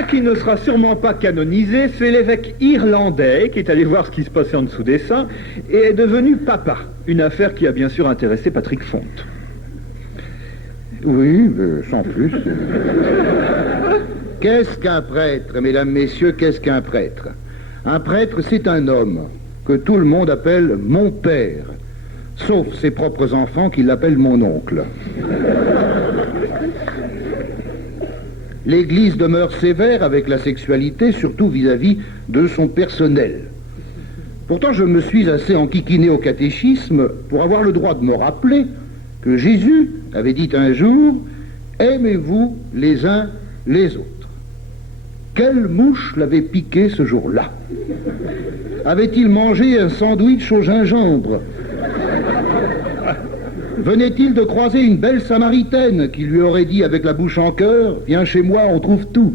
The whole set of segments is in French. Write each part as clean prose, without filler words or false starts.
Un qui ne sera sûrement pas canonisé, c'est l'évêque irlandais qui est allé voir ce qui se passait en dessous des saints et est devenu papa. Une affaire qui a bien sûr intéressé Patrick Fonte. Oui, sans plus. Qu'est-ce qu'un prêtre, mesdames, messieurs, qu'est-ce qu'un prêtre? Un prêtre, c'est un homme que tout le monde appelle mon père, sauf ses propres enfants qui l'appellent mon oncle. L'Église demeure sévère avec la sexualité, surtout vis-à-vis de son personnel. Pourtant, je me suis assez enquiquiné au catéchisme pour avoir le droit de me rappeler que Jésus avait dit un jour « Aimez-vous les uns les autres ». Quelle mouche l'avait piqué ce jour-là? Avait-il mangé un sandwich au gingembre? Venait-il de croiser une belle Samaritaine qui lui aurait dit avec la bouche en cœur « Viens chez moi, on trouve tout ».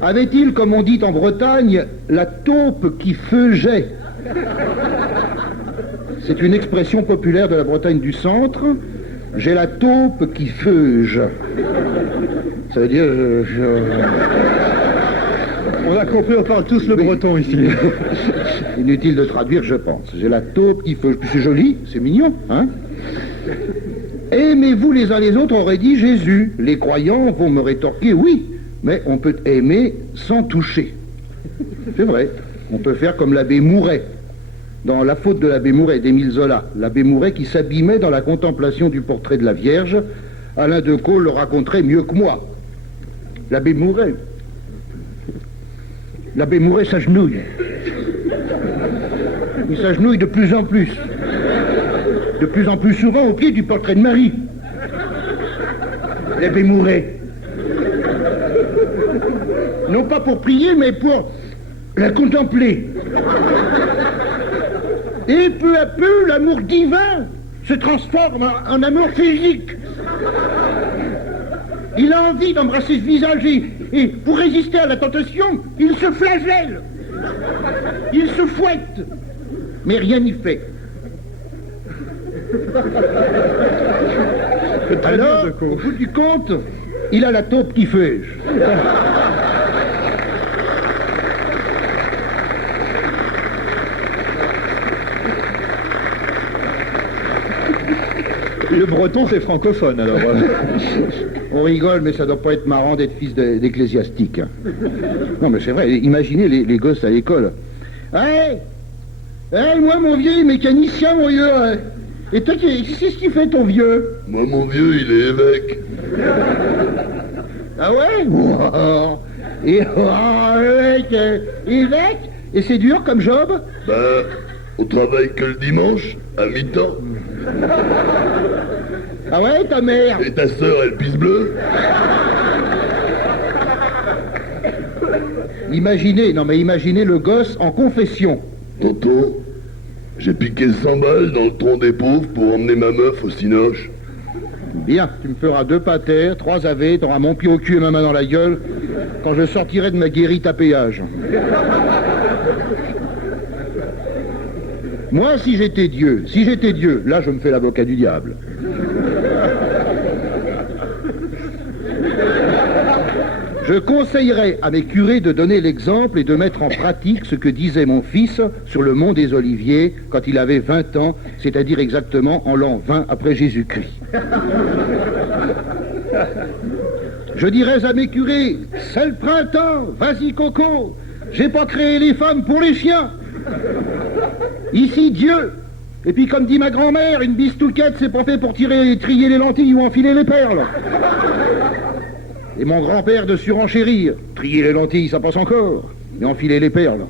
Avait-il, comme on dit en Bretagne, la taupe qui feugeait? C'est une expression populaire de la Bretagne du centre. J'ai la taupe qui feuge. Ça veut dire... On a compris, on parle tous le breton ici. Inutile de traduire, je pense. J'ai la taupe qui feuge. C'est joli, c'est mignon, hein? Aimez-vous les uns les autres, aurait dit Jésus. Les croyants vont me rétorquer, oui, mais on peut aimer sans toucher. C'est vrai. On peut faire comme l'abbé Mouret. Dans La faute de l'abbé Mouret d'Émile Zola, l'abbé Mouret qui s'abîmait dans la contemplation du portrait de la Vierge, Alain de Caux le raconterait mieux que moi. L'abbé Mouret s'agenouille. Il s'agenouille de plus en plus souvent au pied du portrait de Marie. L'abbé Mouret. Non pas pour prier, mais pour la contempler. Et peu à peu, l'amour divin se transforme en amour physique. Il a envie d'embrasser ce visage et pour résister à la tentation, il se flagelle. Il se fouette. Mais rien n'y fait. Alors, au bout du compte, il a la taupe qui feuge. Le breton, c'est francophone, alors. On rigole, mais ça doit pas être marrant d'être fils d'ecclésiastique. Non, mais c'est vrai, imaginez les gosses à l'école. Hey, moi, mon vieux, il est mécanicien, mon vieux. Et toi, qu'est-ce qu'il fait, ton vieux? Moi, mon vieux, il est évêque. Ah ouais? Wow. Et évêque? Et c'est dur comme job? Ben, on travaille que le dimanche, à mi-temps. Ah ouais, ta mère? Et ta sœur, elle pisse bleue? Imaginez le gosse en confession. Tonton, j'ai piqué 100 balles dans le tronc des pauvres pour emmener ma meuf au cinoche. Bien, tu me feras 2 patères, 3 AV, t'auras mon pied au cul et ma main dans la gueule quand je sortirai de ma guérite à péage. Moi, si j'étais Dieu, là je me fais l'avocat du diable. Je conseillerais à mes curés de donner l'exemple et de mettre en pratique ce que disait mon fils sur le mont des Oliviers quand il avait 20 ans, c'est-à-dire exactement en l'an 20 après Jésus-Christ. Je dirais à mes curés, c'est le printemps, vas-y coco, j'ai pas créé les femmes pour les chiens. Ici Dieu. Et puis comme dit ma grand-mère, une bistouquette c'est pas fait pour trier les lentilles ou enfiler les perles. Et mon grand-père de surenchérir. Trier les lentilles, ça passe encore. Mais enfiler les perles.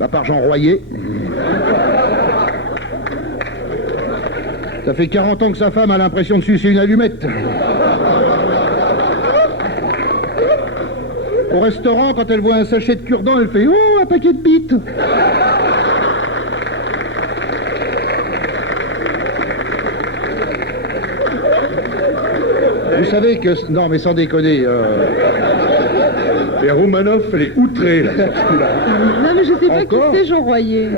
À part Jean Royer. Ça fait 40 ans que sa femme a l'impression de sucer une allumette. Au restaurant, quand elle voit un sachet de cure-dent, elle fait « Oh, un paquet de bites !» Vous savez que... Non, mais sans déconner... Et Roumanoff, elle est outrée, là. Non, mais je sais pas qui c'est, Jean Royer.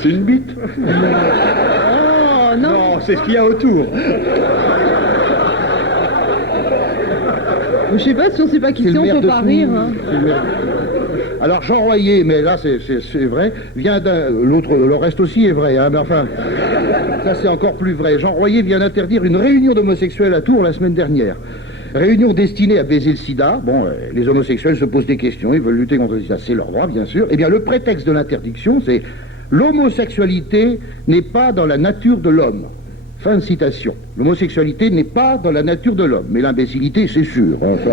C'est une bite. Oh, non. Non, c'est ce qu'il y a autour. Je sais pas si on sait pas qui C'est c'est, le on maire peut de pas Tours. rire. Hein. C'est le maire. Alors Jean Royer, mais là c'est vrai, vient d'un... L'autre, le reste aussi est vrai, hein, mais enfin, ça c'est encore plus vrai. Jean Royer vient d'interdire une réunion d'homosexuels à Tours la semaine dernière. Réunion destinée à baiser le sida. Bon, les homosexuels se posent des questions, ils veulent lutter contre le sida, c'est leur droit bien sûr. Eh bien le prétexte de l'interdiction, c'est l'homosexualité n'est pas dans la nature de l'homme. Fin de citation. L'homosexualité n'est pas dans la nature de l'homme, mais l'imbécilité c'est sûr. Enfin...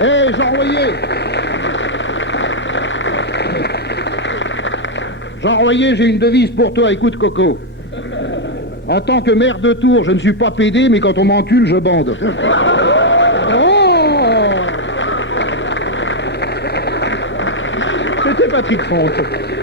Hé, Jean Royer! Jean Royer, j'ai une devise pour toi, écoute Coco. En tant que maire de Tours, je ne suis pas pédé, mais quand on m'encule, je bande. C'était Patrick Franck.